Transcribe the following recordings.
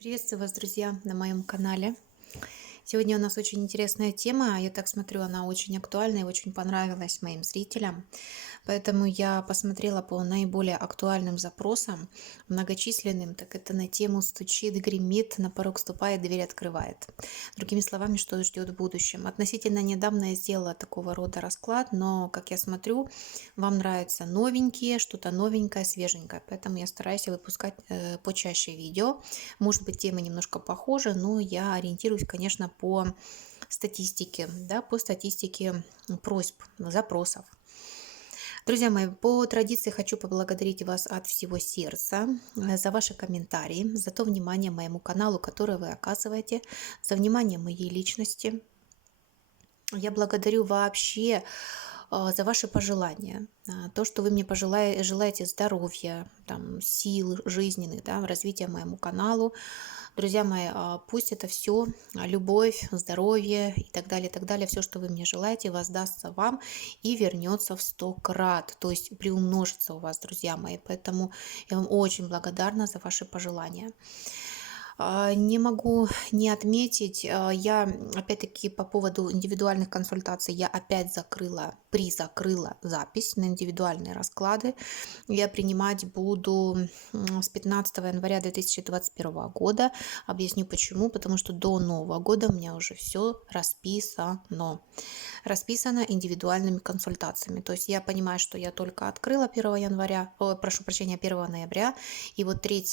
Приветствую вас, друзья, на моем канале. Сегодня у нас очень интересная тема. Я так смотрю, она очень актуальна и очень понравилась моим зрителям. Поэтому я посмотрела по наиболее актуальным запросам, многочисленным, так это на тему «Стучит, гремит, на порог ступает, дверь открывает». Другими словами, что ждет в будущем. Относительно недавно я сделала такого рода расклад, но, как я смотрю, вам нравятся новенькие, что-то новенькое, свеженькое. Поэтому я стараюсь выпускать почаще видео. Может быть, темы немножко похожи, но я ориентируюсь, конечно, по статистике, да, по статистике просьб, запросов. Друзья мои, по традиции хочу поблагодарить вас от всего сердца за ваши комментарии, за то внимание моему каналу, которое вы оказываете, за внимание моей личности. Я благодарю вообще за ваши пожелания, то, что вы мне желаете здоровья, там, сил жизненных, да, развития моему каналу. Друзья мои, пусть это все, любовь, здоровье и так далее, все, что вы мне желаете, воздастся вам и вернется в 100 крат, то есть приумножится у вас, друзья мои. Поэтому я вам очень благодарна за ваши пожелания. Не могу не отметить, я опять-таки по поводу индивидуальных консультаций, я опять призакрыла запись на индивидуальные расклады. Я принимать буду с 15 января 2021 года. Объясню почему. Потому что до Нового года у меня уже все расписано. Расписано индивидуальными консультациями. То есть я понимаю, что я только открыла 1 января, прошу прощения, 1 ноября, и вот 3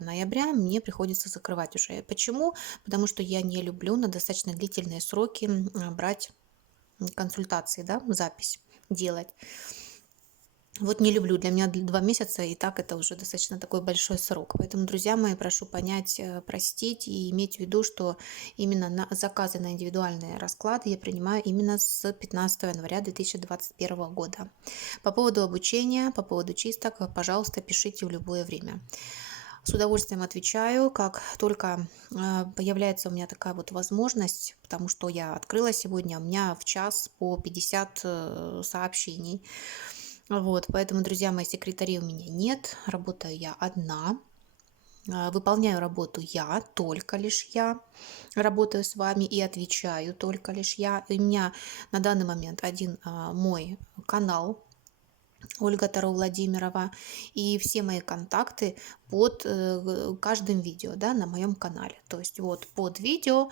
ноября мне приходится закрывать уже. Почему? Потому что я не люблю на достаточно длительные сроки брать консультации, да, запись делать. Вот не люблю, для меня 2 месяца и так это уже достаточно такой большой срок. Поэтому, друзья мои, прошу понять, простить и иметь в виду, что именно на заказы на индивидуальные расклады я принимаю именно с 15 января 2021 года. По поводу обучения, по поводу чисток, пожалуйста, пишите в любое время. С удовольствием отвечаю, как только появляется у меня такая вот возможность, потому что я открыла сегодня, у меня в час по 50 сообщений. Вот, поэтому, друзья мои, секретарей у меня нет, работаю я одна, выполняю работу я, только лишь я, работаю с вами и отвечаю только лишь я. У меня на данный момент один мой канал, Ольга Таро Владимирова, и все мои контакты под каждым видео, да, на моем канале. То есть вот под видео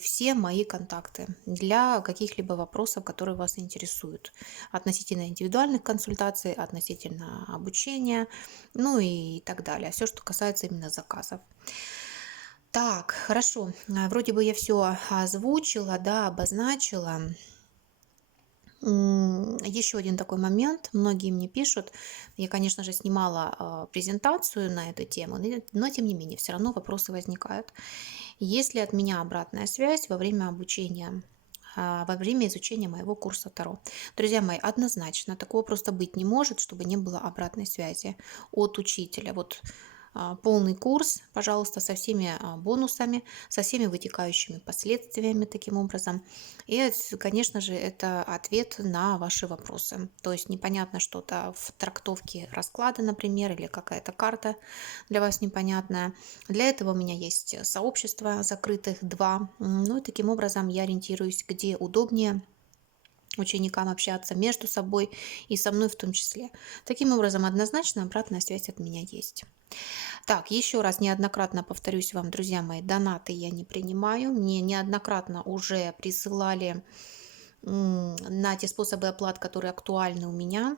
все мои контакты для каких-либо вопросов, которые вас интересуют относительно индивидуальных консультаций, относительно обучения, ну и так далее. Все, что касается именно заказов. Так, хорошо. Вроде бы я все озвучила, да, обозначила. Еще один такой момент. Многие мне пишут, я, конечно же, снимала презентацию на эту тему, но тем не менее, все равно вопросы возникают. Есть ли от меня обратная связь во время обучения, во время изучения моего курса Таро? Друзья мои, однозначно, такого просто быть не может, чтобы не было обратной связи от учителя. Вот полный курс, пожалуйста, со всеми бонусами, со всеми вытекающими последствиями таким образом. И, конечно же, это ответ на ваши вопросы. То есть непонятно что-то в трактовке расклада, например, или какая-то карта для вас непонятная. Для этого у меня есть сообщество закрытых 2. Ну и таким образом я ориентируюсь, где удобнее ученикам общаться между собой и со мной в том числе. Таким образом, однозначно обратная связь от меня есть. Так, еще раз неоднократно повторюсь вам, друзья мои, донаты я не принимаю. Мне неоднократно уже присылали на те способы оплат, которые актуальны у меня,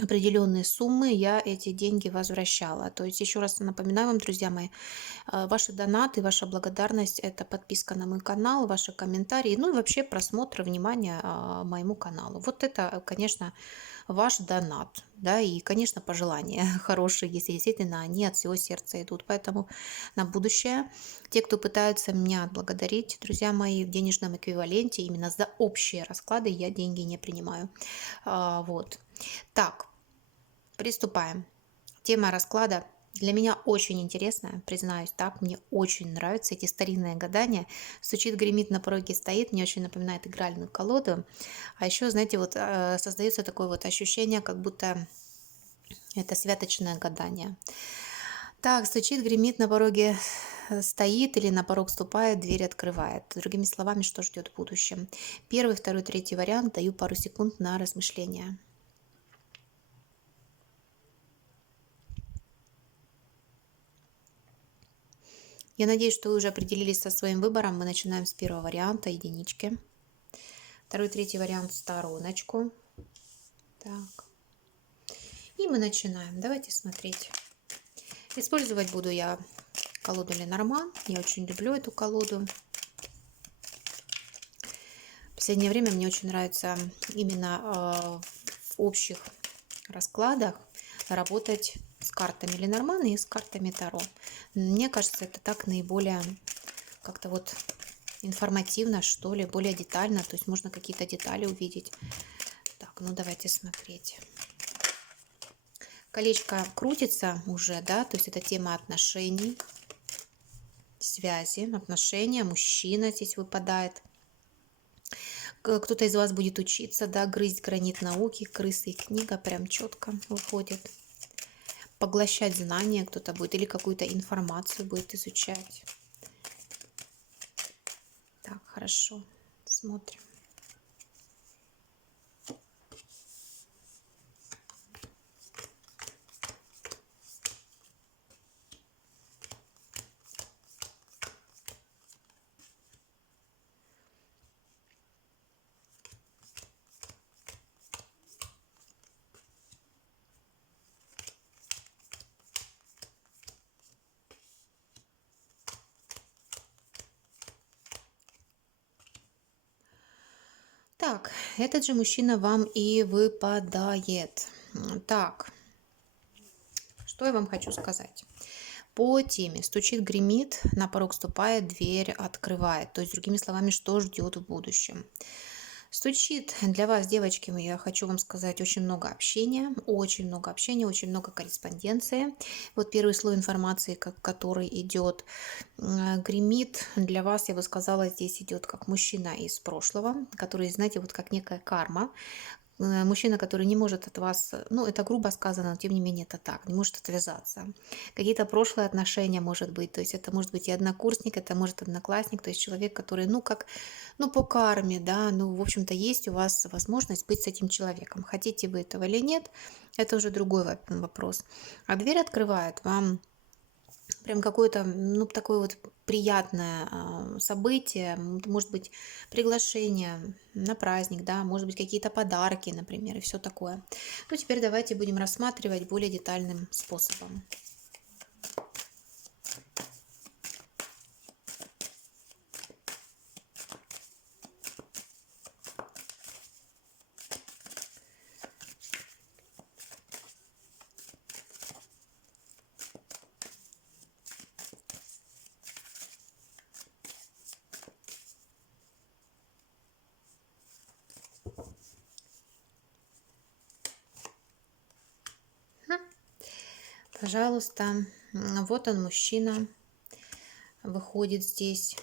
определенные суммы, я эти деньги возвращала. То есть еще раз напоминаю вам, друзья мои, ваши донаты, ваша благодарность – это подписка на мой канал, ваши комментарии, ну и вообще просмотр, внимание моему каналу. Вот это, конечно, ваш донат, да, и, конечно, пожелания хорошие, если действительно они от всего сердца идут. Поэтому на будущее те, кто пытаются меня отблагодарить, друзья мои, в денежном эквиваленте, именно за общие расклады я деньги не принимаю. Вот. Так, приступаем. Тема расклада для меня очень интересная, признаюсь, так, мне очень нравятся эти старинные гадания. Стучит, гремит, на пороге стоит, мне очень напоминает игральную колоду. А еще, знаете, вот создается такое вот ощущение, как будто это святочное гадание. Так, стучит, гремит, на пороге стоит или на порог ступает, дверь открывает. Другими словами, что ждет в будущем? Первый, второй, третий вариант. Даю пару секунд на размышление. Я надеюсь, что вы уже определились со своим выбором. Мы начинаем с первого варианта, единички. Второй, третий вариант в стороночку. Так. И мы начинаем. Давайте смотреть. Использовать буду я колоду Ленорман. Я очень люблю эту колоду. В последнее время мне очень нравится именно в общих раскладах работать с картами Ленормана и с картами Таро. Мне кажется, это так наиболее как-то вот информативно, что ли, более детально. То есть можно какие-то детали увидеть. Так, ну давайте смотреть. Колечко крутится уже, да, то есть это тема отношений, связи, отношения, мужчина здесь выпадает. Кто-то из вас будет учиться, да, грызть гранит науки, крысы и книга прям четко выходит. Поглощать знания кто-то будет или какую-то информацию будет изучать. Так, хорошо, смотрим. Так, этот же мужчина вам и выпадает. Так, что я вам хочу сказать? По теме стучит, гремит, на порог ступает, дверь открывает. То есть, другими словами, что ждет в будущем? Стучит для вас, девочки, я хочу вам сказать, очень много общения, очень много корреспонденции. Вот первый слой информации, который идет, гремит для вас, я бы сказала, здесь идет как мужчина из прошлого, который, знаете, вот как некая карма. Мужчина, который не может от вас, ну, это грубо сказано, но тем не менее это так, не может отвязаться. Какие-то прошлые отношения, может быть, то есть это может быть и однокурсник, это может одноклассник, то есть человек, который, ну, как, ну, по карме, да, ну, в общем-то, есть у вас возможность быть с этим человеком. Хотите вы этого или нет, это уже другой вопрос. А дверь открывает вам прям какое-то, ну, такое вот приятное событие, может быть, приглашение на праздник, да, может быть, какие-то подарки, например, и все такое. Ну, теперь давайте будем рассматривать более детальным способом. Пожалуйста, вот он, мужчина, выходит здесь.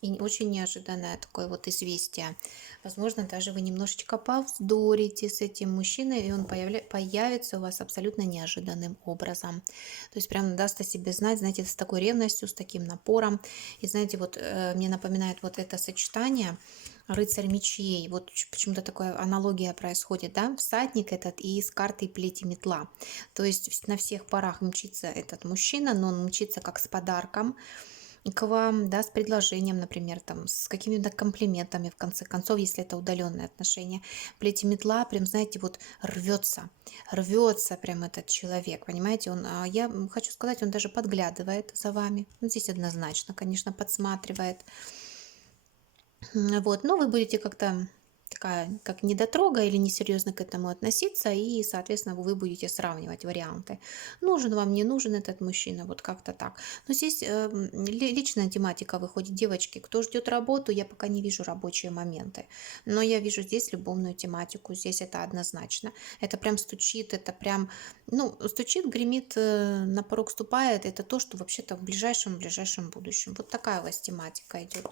И очень неожиданное такое вот известие. Возможно, даже вы немножечко повздорите с этим мужчиной, и он появится у вас абсолютно неожиданным образом. То есть прям даст о себе знать, знаете, с такой ревностью, с таким напором. И знаете, вот мне напоминает вот это сочетание рыцарь мечей. Вот почему-то такая аналогия происходит, да? Всадник этот и с картой плети метла. То есть на всех парах мчится этот мужчина, но он мчится как с подарком к вам, да, с предложением, например, там, с какими-то комплиментами, в конце концов, если это удаленные отношения. Плети метла, прям, знаете, вот рвется прям этот человек, понимаете, я хочу сказать, он даже подглядывает за вами, ну, здесь однозначно, конечно, подсматривает, вот, но вы будете как-то такая, как недотрога или несерьезно к этому относиться, и, соответственно, вы будете сравнивать варианты. Нужен вам, не нужен этот мужчина, вот как-то так. Но здесь личная тематика выходит, девочки. Кто ждет работу, я пока не вижу рабочие моменты. Но я вижу здесь любовную тематику, здесь это однозначно. Это прям стучит, это прям, ну, стучит, гремит, на порог ступает. Это то, что вообще-то в ближайшем будущем. Вот такая у вас тематика идет.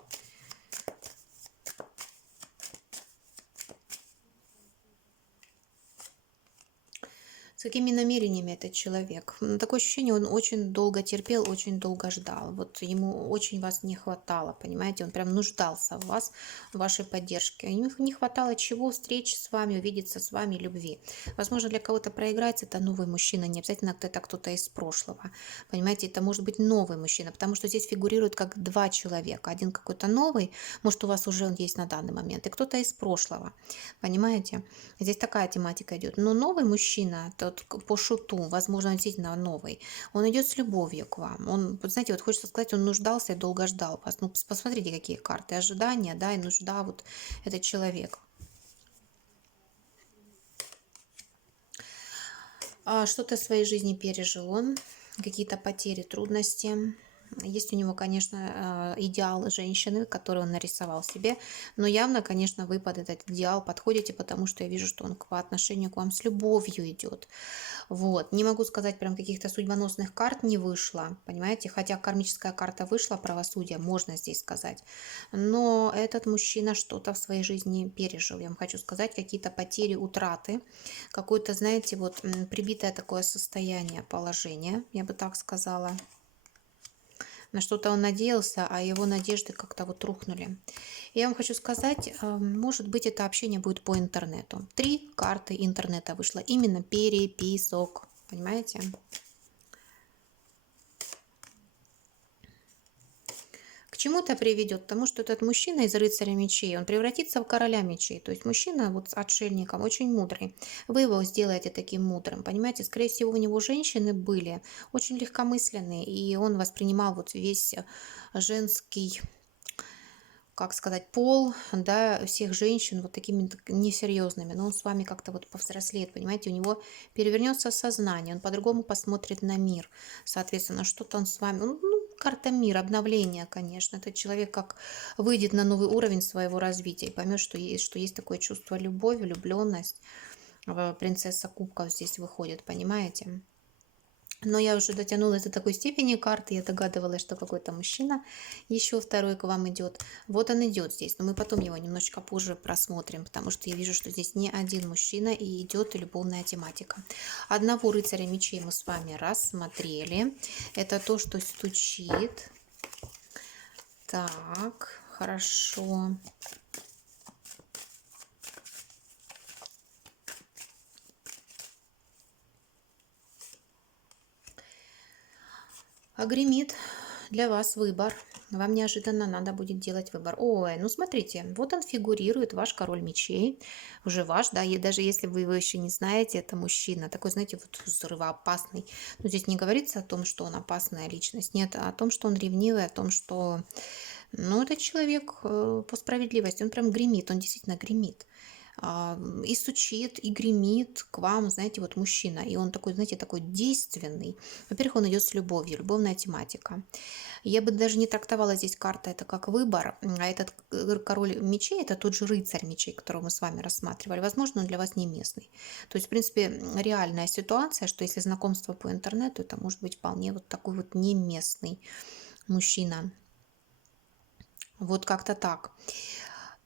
С какими намерениями этот человек? Такое ощущение, он очень долго терпел, очень долго ждал. Вот ему очень вас не хватало, понимаете? Он прям нуждался в вас, в вашей поддержке. Ему не хватало чего? Встреч с вами, увидеться с вами, любви. Возможно, для кого-то проиграть это новый мужчина, не обязательно это кто-то из прошлого. Понимаете, это может быть новый мужчина, потому что здесь фигурирует как два человека. Один какой-то новый, может, у вас уже он есть на данный момент, и кто-то из прошлого. Понимаете? Здесь такая тематика идет. Но новый мужчина, тот по шуту, возможно, действительно новый, он идет с любовью к вам. Он, вот знаете, вот хочется сказать, он нуждался и долго ждал вас. Ну, посмотрите, какие карты. Ожидания, да, и нужда, вот этот человек. Что-то в своей жизни пережил он, какие-то потери, трудности. Есть у него, конечно, идеал женщины, который он нарисовал себе, но явно, конечно, вы под этот идеал подходите, потому что я вижу, что он по отношению к вам с любовью идет. Вот. Не могу сказать, прям каких-то судьбоносных карт не вышло, понимаете, хотя кармическая карта вышла, правосудие, можно здесь сказать. Но этот мужчина что-то в своей жизни пережил. Я вам хочу сказать, какие-то потери, утраты, какое-то, знаете, вот прибитое такое состояние, положение, я бы так сказала. На что-то он надеялся, а его надежды как-то вот рухнули. Я вам хочу сказать, может быть, это общение будет по интернету. 3 карты интернета вышло. Именно переписок. Понимаете? К чему это приведет? К тому, что этот мужчина из рыцаря мечей, он превратится в короля мечей. То есть мужчина вот с отшельником очень мудрый. Вы его сделаете таким мудрым. Понимаете, скорее всего, у него женщины были очень легкомысленные, и он воспринимал вот весь женский, как сказать, пол, да, всех женщин вот такими несерьезными. Но он с вами как-то вот повзрослеет, понимаете, у него перевернется сознание, он по-другому посмотрит на мир. Соответственно, что-то он с вами, ну, карта мира, обновление, конечно. Этот человек как выйдет на новый уровень своего развития и поймет, что есть такое чувство любови, влюбленность. Принцесса кубков здесь выходит, понимаете? Но я уже дотянулась до такой степени карты, я догадывалась, что какой-то мужчина еще второй к вам идет. Вот он идет здесь, но мы потом его немножечко позже просмотрим, потому что я вижу, что здесь не один мужчина и идет любовная тематика. Одного рыцаря мечей мы с вами рассмотрели. Это то, что стучит. Так, хорошо. Гремит для вас выбор. Вам неожиданно надо будет делать выбор. Ой, ну смотрите, вот он фигурирует, ваш король мечей. Уже ваш, да, и даже если вы его еще не знаете, это мужчина. Такой, знаете, вот взрывоопасный. Но здесь не говорится о том, что он опасная личность. Нет, а о том, что он ревнивый, о том, что, ну, этот человек по справедливости, он прям гремит, он действительно гремит. И стучит, и гремит к вам, знаете, вот мужчина. И он такой, знаете, такой действенный. Во-первых, он идет с любовью, любовная тематика. Я бы даже не трактовала здесь карта это как выбор, а этот король мечей, это тот же рыцарь мечей, которого мы с вами рассматривали. Возможно, он для вас не местный. То есть, в принципе, реальная ситуация, что если знакомство по интернету, это может быть вполне вот такой вот не местный мужчина. Вот как-то так.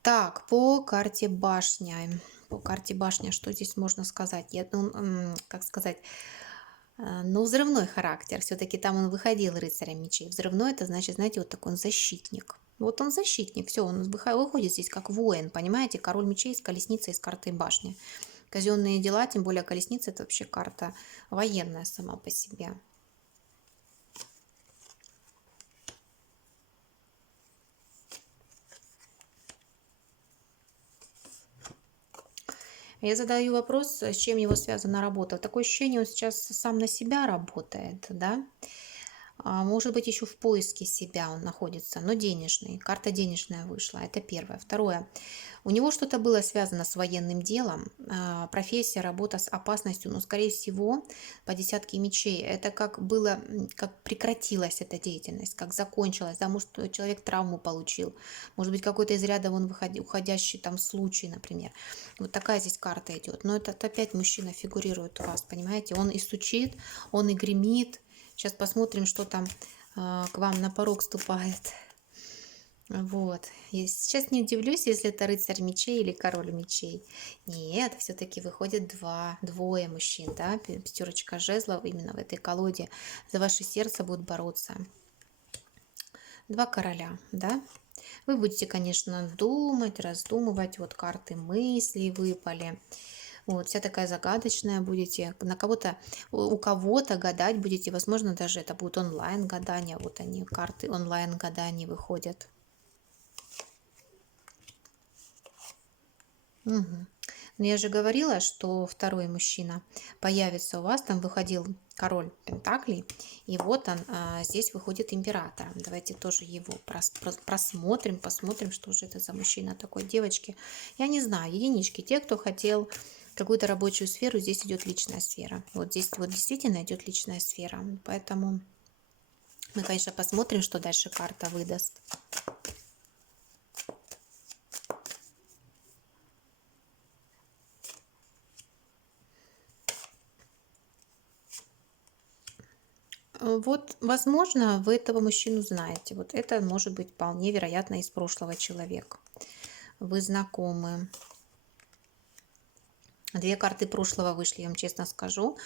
Так, по карте башня. По карте башня, что здесь можно сказать? Как сказать? Ну, взрывной характер. Все-таки там он выходил рыцарем мечей. Взрывной, это значит, знаете, вот такой он защитник. Вот он защитник, все, он выходит здесь как воин, понимаете? Король мечей с колесницей, с картой башни. Казенные дела, тем более колесница, это вообще карта военная сама по себе. Я задаю вопрос, с чем его связана работа. Такое ощущение, он сейчас сам на себя работает, да? Может быть, еще в поиске себя он находится, но денежный. Карта денежная вышла, это первое. Второе. У него что-то было связано с военным делом, профессия, работа с опасностью, но, скорее всего, по десятке мечей, это как было, как прекратилась эта деятельность, как закончилась, да, может, человек травму получил, может быть, какой-то из ряда вон уходящий там случай, например. Вот такая здесь карта идет. Но это опять мужчина фигурирует у вас, понимаете, он и стучит, он и гремит. Сейчас посмотрим, что там к вам на порог ступает. Вот. И сейчас не удивлюсь, если это рыцарь мечей или король мечей. Нет, все-таки выходит двое мужчин, да, пятерочка жезлов именно в этой колоде. За ваше сердце будут бороться. Два короля, да. Вы будете, конечно, думать, раздумывать. Вот карты мыслей выпали. Вот, вся такая загадочная будете. На кого-то, у кого-то гадать будете. Возможно, даже это будет онлайн гадания. Вот они, карты онлайн гадания выходят. Мгм. Но я же говорила, что второй мужчина появится у вас. Там выходил король Пентаклей, и вот он, здесь выходит император. Давайте тоже его просмотрим, посмотрим, что же это за мужчина такой, девочки. Я не знаю, единички. Те, кто хотел какую-то рабочую сферу, здесь идет личная сфера. Вот здесь вот действительно идет личная сфера. Поэтому мы, конечно, посмотрим, что дальше карта выдаст. Вот, возможно, вы этого мужчину знаете. Вот это может быть вполне вероятно из прошлого человека. Вы знакомы. Две карты прошлого вышли, я вам честно скажу.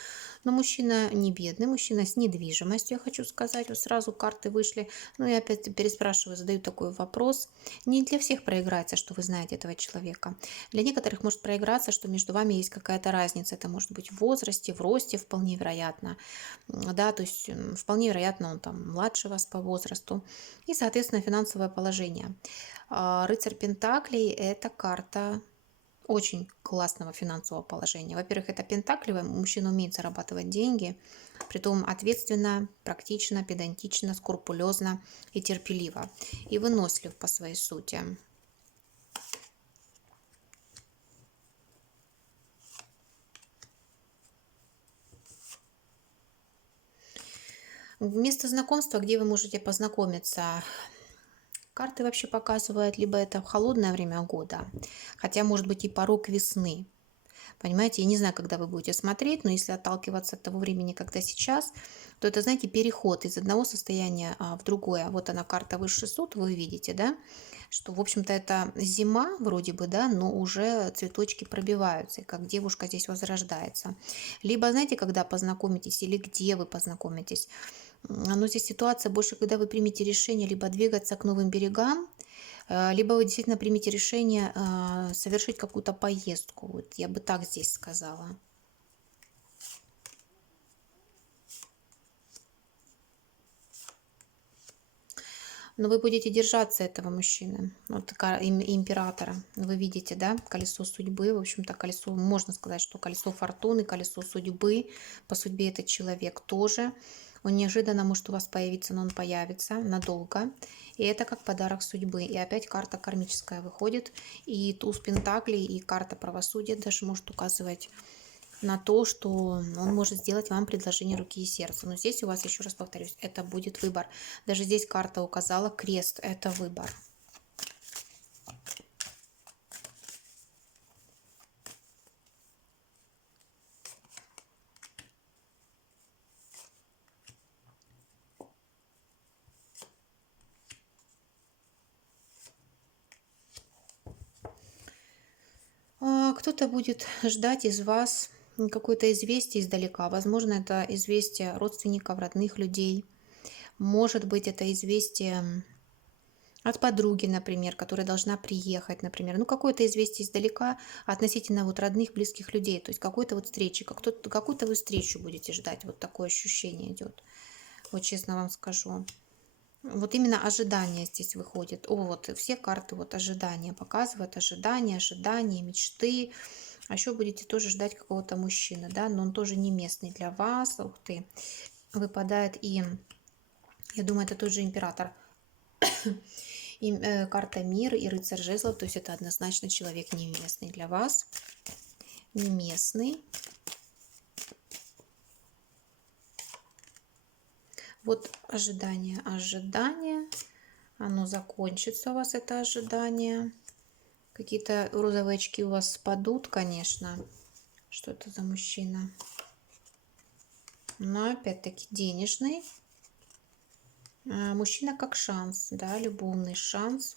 Но мужчина не бедный, мужчина с недвижимостью, я хочу сказать. Вот сразу карты вышли. Ну и опять переспрашиваю, задаю такой вопрос. Не для всех проиграется, что вы знаете этого человека. Для некоторых может проиграться, что между вами есть какая-то разница. Это может быть в возрасте, в росте, вполне вероятно. Да, то есть вполне вероятно, он там младше вас по возрасту. И, соответственно, финансовое положение. Рыцарь Пентаклей – это карта очень классного финансового положения. Во-первых, это пентакливый, мужчина умеет зарабатывать деньги, притом ответственно, практично, педантично, скрупулезно и терпеливо, и вынослив по своей сути. Место знакомства, где вы можете познакомиться, карты вообще показывают, либо это в холодное время года, хотя может быть и порог весны. Понимаете, я не знаю, когда вы будете смотреть, но если отталкиваться от того времени, когда сейчас, то это, знаете, переход из одного состояния в другое. Вот она, карта высший суд, вы видите, да, что, в общем-то, это зима вроде бы, да, но уже цветочки пробиваются, и как девушка здесь возрождается. Либо, знаете, когда познакомитесь или где вы познакомитесь, но здесь ситуация больше, когда вы примете решение либо двигаться к новым берегам, либо вы действительно примете решение совершить какую-то поездку. Вот я бы так здесь сказала. Но вы будете держаться этого мужчины, вот такая императора. Вы видите, да, колесо судьбы, в общем-то, колесо, можно сказать, что колесо фортуны, колесо судьбы. По судьбе этот человек тоже. Он неожиданно может у вас появиться, но он появится надолго. И это как подарок судьбы. И опять карта кармическая выходит. И туз пентаклей, и карта правосудия даже может указывать на то, что он может сделать вам предложение руки и сердца. Но здесь у вас, еще раз повторюсь, это будет выбор. Даже здесь карта указала крест, это выбор. Кто-то будет ждать из вас какое-то известие издалека. Возможно, это известие родственников, родных людей. Может быть, это известие от подруги, например, которая должна приехать, например. Ну, какое-то известие издалека относительно вот родных, близких людей. То есть какой-то вот встречи, какую-то вы встречу будете ждать. Вот такое ощущение идет. Вот честно вам скажу. Вот именно ожидание здесь выходит. О, вот все карты вот ожидания показывают. Ожидания, мечты. А еще будете тоже ждать какого-то мужчины, да, но он тоже не местный для вас. Ух ты. Выпадает и, я думаю, это тот же император. И карта мир и рыцарь жезлов, то есть это однозначно человек не местный для вас. Не местный. Вот ожидание. Оно закончится у вас, это ожидание. Какие-то розовые очки у вас спадут, конечно. Что это за мужчина? Но опять-таки денежный. Мужчина как шанс, да, любовный шанс,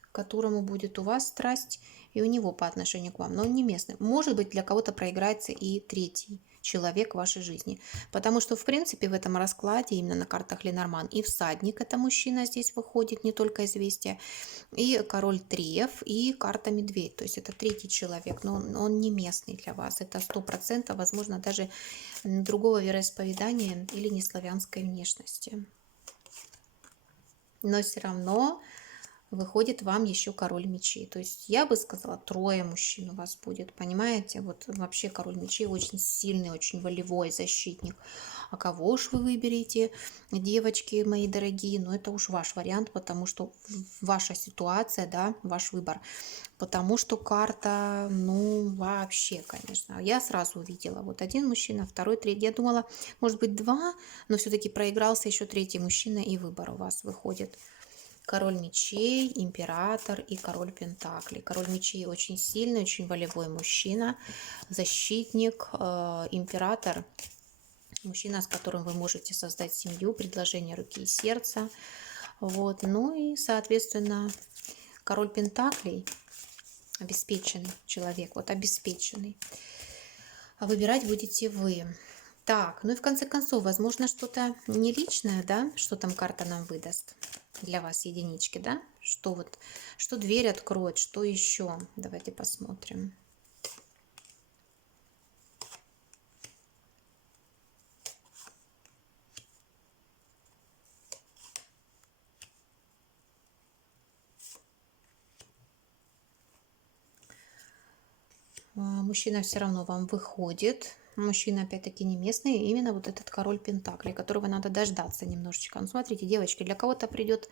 к которому будет у вас страсть, и у него по отношению к вам, но он не местный. Может быть, для кого-то проиграется и третий человек в вашей жизни. Потому что, в принципе, в этом раскладе, именно на картах Ленорман, и всадник, это мужчина здесь выходит, не только известие, и король Триев, и карта Медведь. То есть это третий человек, но он не местный для вас. Это 100%, возможно, даже другого вероисповедания или неславянской внешности. Но все равно выходит вам еще король мечей. То есть я бы сказала, трое мужчин у вас будет, понимаете? Вот вообще король мечей очень сильный, очень волевой защитник. А кого уж вы выберете, девочки мои дорогие, ну это уж ваш вариант, потому что ваша ситуация, да, ваш выбор. Потому что карта, ну вообще, конечно. Я сразу увидела, вот один мужчина, второй, третий. Я думала, может быть два, но все-таки проигрался еще третий мужчина, и выбор у вас выходит. Король мечей, император и король пентаклей. Король мечей очень сильный, очень волевой мужчина, защитник, император, мужчина, с которым вы можете создать семью, предложение руки и сердца. Вот. Ну и, соответственно, король пентаклей, обеспеченный человек, вот обеспеченный. А выбирать будете вы. Так, ну и в конце концов, возможно, что-то не личное, да, что там карта нам выдаст для вас, единички, да? Что вот, что дверь откроет, что еще? Давайте посмотрим. Мужчина все равно вам выходит. Мужчина, опять-таки, не местный, именно вот этот король пентаклей, которого надо дождаться немножечко. Ну, смотрите, девочки, для кого-то придет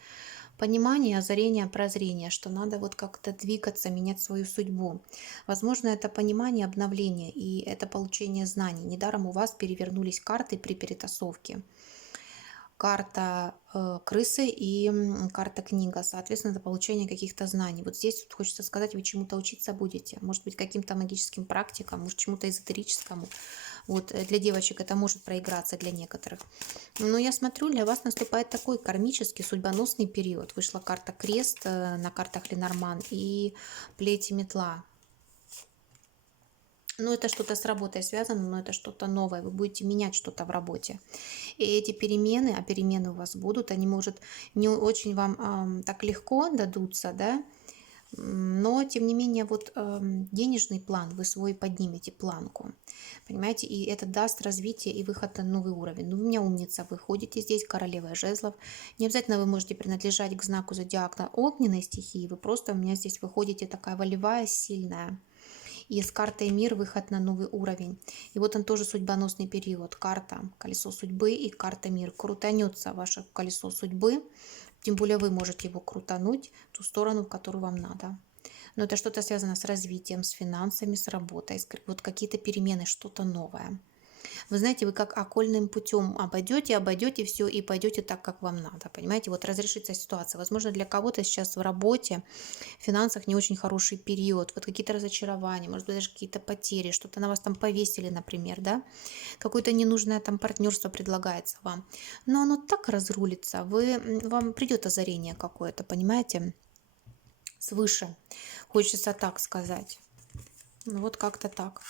понимание, озарение, прозрение, что надо вот как-то двигаться, менять свою судьбу. Возможно, это понимание, обновление и это получение знаний. Недаром у вас перевернулись карты при перетасовке. Карта крысы и карта книга. Соответственно, это получение каких-то знаний. Вот здесь вот хочется сказать, вы чему-то учиться будете. Может быть, каким-то магическим практикам, может, чему-то эзотерическому. Вот для девочек это может проиграться для некоторых. Но я смотрю, для вас наступает такой кармический, судьбоносный период. Вышла карта крест на картах Ленорман и плеть и метла. Ну, это что-то с работой связано, но это что-то новое. Вы будете менять что-то в работе. И эти перемены, а перемены у вас будут, они, может, не очень вам так легко дадутся, да, но, тем не менее, вот денежный план, вы свой поднимете планку, понимаете, и это даст развитие и выход на новый уровень. Ну, у меня умница, вы ходите здесь, королева жезлов. Не обязательно вы можете принадлежать к знаку зодиака огненной стихии, вы просто у меня здесь выходите такая волевая, сильная. И с картой мир выход на новый уровень. И вот он тоже судьбоносный период. Карта колесо судьбы и карта мир. Крутанется ваше колесо судьбы. Тем более вы можете его крутануть в ту сторону, в которую вам надо. Но это что-то связано с развитием, с финансами, с работой. Вот какие-то перемены, что-то новое. Вы знаете, вы как окольным путем обойдете все и пойдете так, как вам надо. Понимаете, вот разрешится ситуация. Возможно, для кого-то сейчас в работе, в финансах не очень хороший период, вот какие-то разочарования, может быть, даже какие-то потери, что-то на вас там повесили, например, да, какое-то ненужное там партнерство предлагается вам. Но оно так разрулится, вам придет озарение какое-то, понимаете, свыше. Хочется так сказать. Ну, вот как-то так.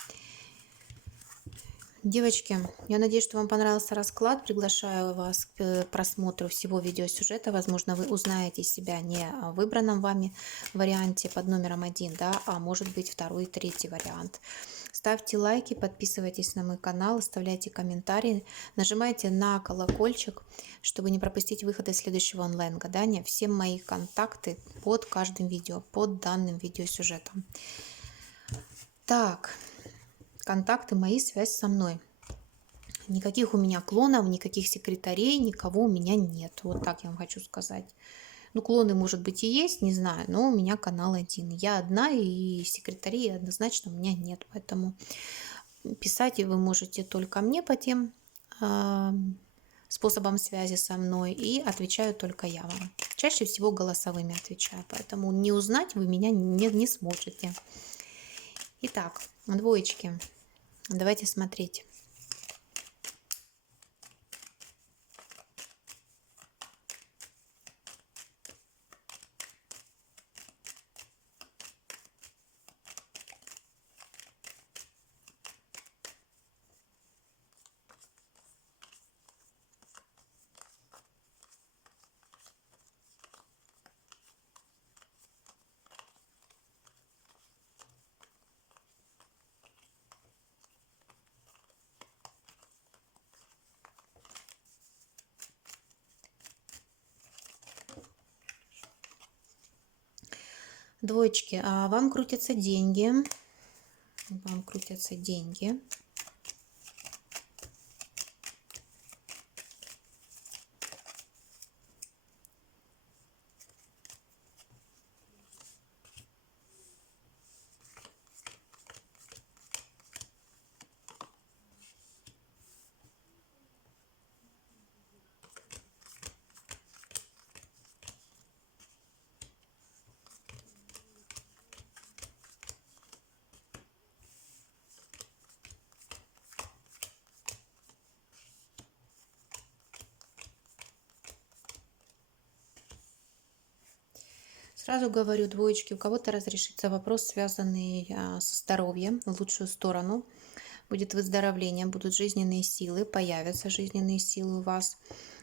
Девочки, я надеюсь, что вам понравился расклад. Приглашаю вас к просмотру всего видеосюжета. Возможно, вы узнаете себя не в выбранном вами варианте под номером 1, да, а может быть второй и третий вариант. Ставьте лайки, подписывайтесь на мой канал, оставляйте комментарии, нажимайте на колокольчик, чтобы не пропустить выхода следующего онлайн-гадания. Все мои контакты под каждым видео, под данным видеосюжетом. Так. Контакты мои, связь со мной. Никаких у меня клонов, никаких секретарей, никого у меня нет. Вот так я вам хочу сказать. Ну, клоны, может быть, и есть, не знаю, но у меня канал один. Я одна, и секретарей однозначно у меня нет. Поэтому писать вы можете только мне по тем способам связи со мной, и отвечаю только я вам. Чаще всего голосовыми отвечаю, поэтому не узнать вы меня не сможете. Итак, двоечки. Давайте смотреть. Двоечки, а вам крутятся деньги. Вам крутятся деньги. Сразу говорю, двоечки, у кого-то разрешится вопрос, связанный со здоровьем в лучшую сторону. Будет выздоровление, будут жизненные силы, появятся жизненные силы у вас.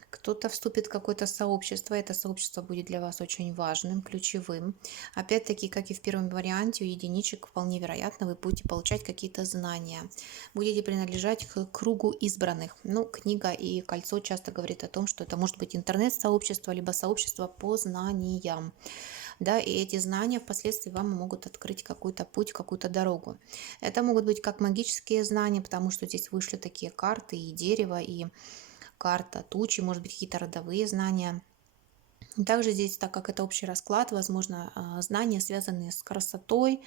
Кто-то вступит в какое-то сообщество, это сообщество будет для вас очень важным, ключевым. Опять-таки, как и в первом варианте, у единичек вполне вероятно вы будете получать какие-то знания. Будете принадлежать к кругу избранных. Ну, книга и кольцо часто говорит о том, что это может быть интернет-сообщество, либо сообщество по знаниям. Да, и эти знания впоследствии вам могут открыть какой-то путь, какую-то дорогу. Это могут быть как магические знания, потому что здесь вышли такие карты и дерево, и карта тучи, может быть, какие-то родовые знания. Также здесь, так как это общий расклад, возможно, знания, связанные с красотой,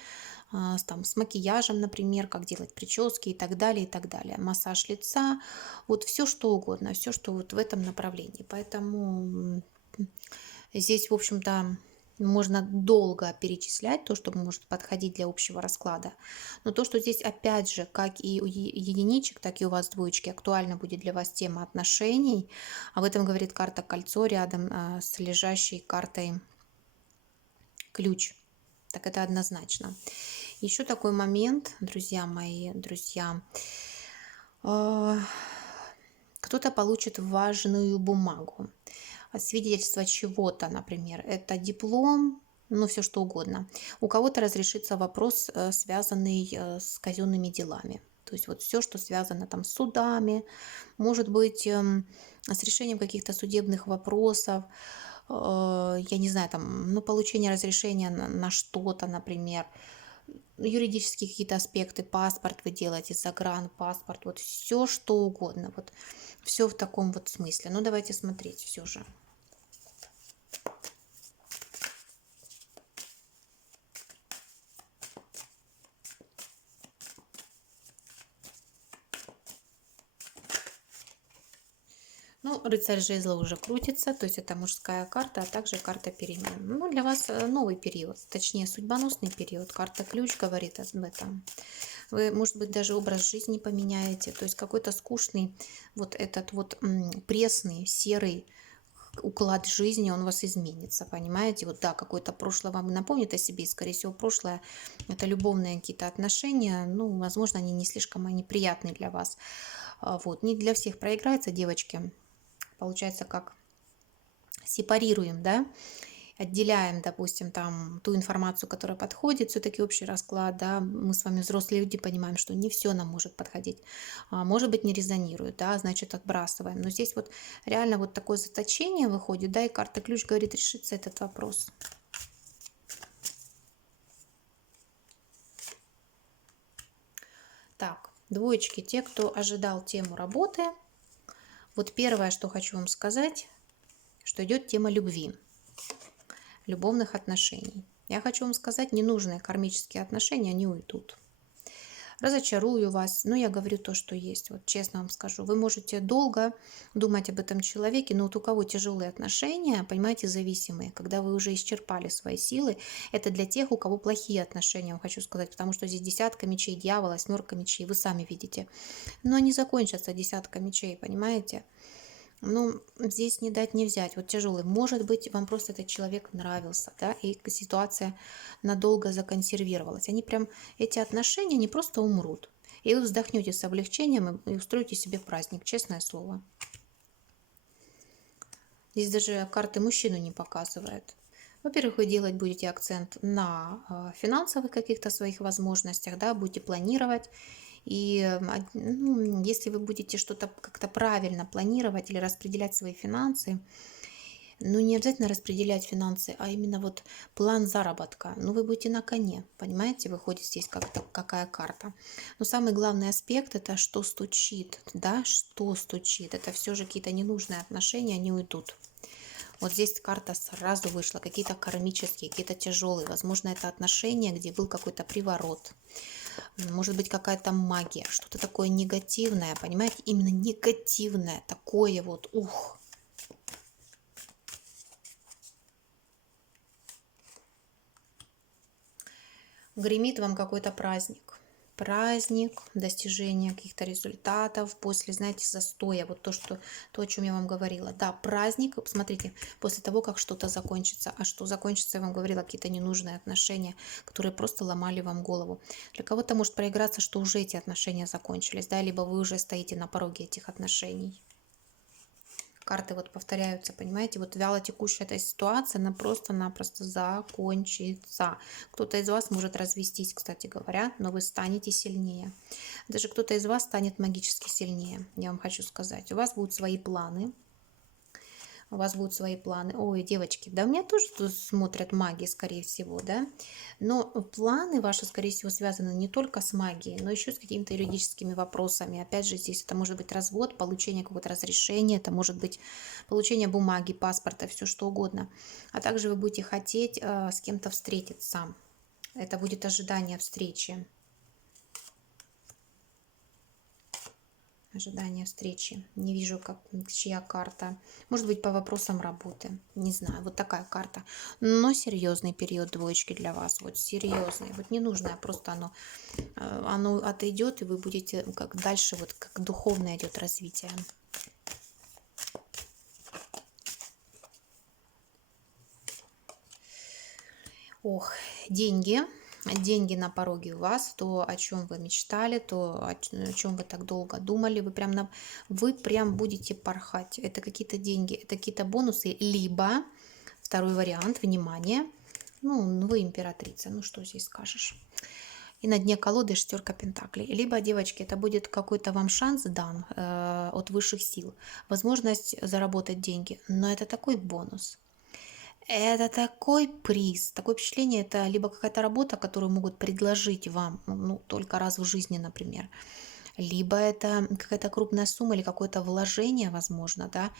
с макияжем, например, как делать прически и так далее, и так далее. Массаж лица, вот все что угодно, все, что вот в этом направлении. Поэтому здесь, в общем-то, можно долго перечислять то, что может подходить для общего расклада. Но то, что здесь, опять же, как и у единичек, так и у вас двоечки, актуально будет для вас тема отношений. Об этом говорит карта кольцо рядом с лежащей картой ключ. Так это однозначно. Еще такой момент, друзья мои, друзья. Кто-то получит важную бумагу. Свидетельство чего-то, например, это диплом, ну, все что угодно. У кого-то разрешится вопрос, связанный с казенными делами. То есть вот все, что связано там с судами, может быть, с решением каких-то судебных вопросов, я не знаю, там, ну, получение разрешения на что-то, например, юридические какие-то аспекты, паспорт вы делаете, загранпаспорт, вот все что угодно, вот все в таком вот смысле. Ну, давайте смотреть все же. Ну, рыцарь жезла уже крутится, то есть это мужская карта, а также карта перемен. Ну, для вас новый период, точнее, судьбоносный период. Карта ключ говорит об этом. Вы, может быть, даже образ жизни поменяете, то есть какой-то скучный, вот этот вот пресный, серый уклад жизни, он у вас изменится, понимаете? Вот да, какое-то прошлое вам напомнит о себе, и, скорее всего, прошлое это любовные какие-то отношения, ну, возможно, они не слишком они приятные для вас. Вот, не для всех проиграется, девочки. Получается, как сепарируем, да, отделяем, допустим, там ту информацию, которая подходит, все-таки общий расклад, да, мы с вами взрослые люди понимаем, что не все нам может подходить, может быть, не резонирует, да, значит, отбрасываем. Но здесь вот реально вот такое заточение выходит, да, и карта ключ говорит, решится этот вопрос. Так, двоечки, те, кто ожидал тему работы, вот первое, что хочу вам сказать, что идет тема любви, любовных отношений. Я хочу вам сказать, ненужные кармические отношения, они уйдут. Разочарую вас, но я говорю то, что есть. Вот честно вам скажу, вы можете долго думать об этом человеке, но вот у кого тяжелые отношения, понимаете, зависимые, когда вы уже исчерпали свои силы, это для тех, у кого плохие отношения, вам хочу сказать, потому что здесь десятка мечей дьявола, семерка мечей, вы сами видите. Но они закончатся, десятка мечей, понимаете? Ну, здесь не дать не взять, вот тяжелый. Может быть, вам просто этот человек нравился, да, и ситуация надолго законсервировалась. Они прям, эти отношения, не просто умрут. И вы вздохнете с облегчением и устроите себе праздник, честное слово. Здесь даже карты мужчину не показывают. Во-первых, вы делать будете акцент на финансовых каких-то своих возможностях, да, будете планировать. И если вы будете что-то как-то правильно планировать или распределять свои финансы, Ну, не обязательно распределять финансы, а именно вот план заработка. Ну, вы будете на коне, понимаете, выходит здесь как-то какая карта. Но самый главный аспект это что стучит, да, что стучит. Это все же какие-то ненужные отношения, они уйдут. Вот здесь карта сразу вышла, какие-то кармические, какие-то тяжелые. Возможно, это отношения, где был какой-то приворот. Может быть, какая-то магия, что-то такое негативное, понимаете? Именно негативное, такое вот, ух. Гремит вам какой-то праздник. Праздник, достижение каких-то результатов после, знаете, застоя. Вот то, о чем я вам говорила. Да, праздник, смотрите, после того, как что-то закончится. А что закончится, я вам говорила, какие-то ненужные отношения, которые просто ломали вам голову. Для кого-то может проиграться, что уже эти отношения закончились, да, либо вы уже стоите на пороге этих отношений. Карты вот повторяются, понимаете, вот вяло текущая эта ситуация, она просто-напросто закончится. Кто-то из вас может развестись, кстати говоря, но вы станете сильнее. Даже кто-то из вас станет магически сильнее, я вам хочу сказать. У вас будут свои планы, у вас будут свои планы. Ой, девочки, да у меня тоже тут смотрят маги, скорее всего, да. Но планы ваши, скорее всего, связаны не только с магией, но еще с какими-то юридическими вопросами. Опять же, здесь это может быть развод, получение какого-то разрешения, это может быть получение бумаги, паспорта, все что угодно. А также вы будете хотеть с кем-то встретиться. Это будет ожидание встречи. Ожидание встречи. Не вижу, как, чья карта. Может быть, по вопросам работы. Не знаю. Вот такая карта. Но серьезный период двоечки для вас. Вот серьезный. Вот не нужно, просто оно отойдет, и вы будете как дальше, вот как духовное идет развитие. Ох, деньги. Деньги на пороге у вас, то, о чем вы мечтали, то, о чем вы так долго думали, вы прям будете порхать. Это какие-то деньги, это какие-то бонусы, либо, второй вариант, внимание, ну, вы императрица, ну, что здесь скажешь. И на дне колоды шестерка пентаклей. Либо, девочки, это будет какой-то вам шанс дан от высших сил, возможность заработать деньги, но это такой бонус. Это такой приз, такое впечатление, это либо какая-то работа, которую могут предложить вам, ну, только раз в жизни, например, либо это какая-то крупная сумма или какое-то вложение, возможно, да,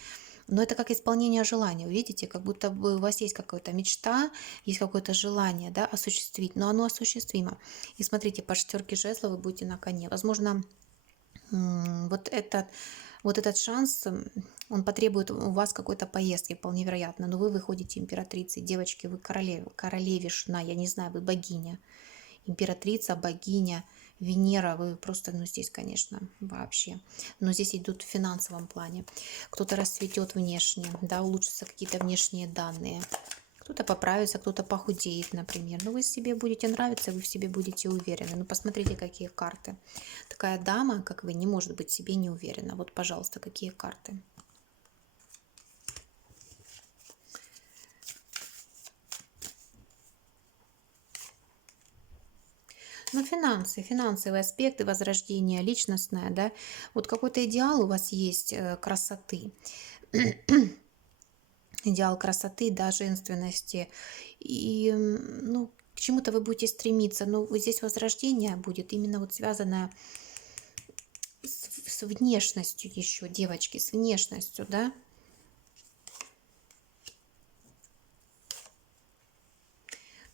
но это как исполнение желания, вы видите, как будто бы у вас есть какая-то мечта, есть какое-то желание, да, осуществить, но оно осуществимо. И смотрите, по шестерке жезлов вы будете на коне. Возможно, вот этот шанс, он потребует у вас какой-то поездки, вполне вероятно, но вы выходите императрицей, девочки, вы королевишна, я не знаю, вы богиня, императрица, богиня, Венера, вы просто, ну здесь, конечно, вообще, но здесь идут в финансовом плане. Кто-то расцветет внешне, да, улучшатся какие-то внешние данные. Кто-то поправится, кто-то похудеет, например. Но вы себе будете нравиться, вы в себе будете уверены. Ну, посмотрите, какие карты. Такая дама, как вы, не может быть в себе не уверена. Вот, пожалуйста, какие карты. Ну, финансы, финансовые аспекты, возрождение, личностное, да. Вот какой-то идеал у вас есть красоты. Идеал красоты, да, женственности. И, ну, к чему-то вы будете стремиться. Но вот здесь возрождение будет именно вот связанное с внешностью еще, девочки, с внешностью, да.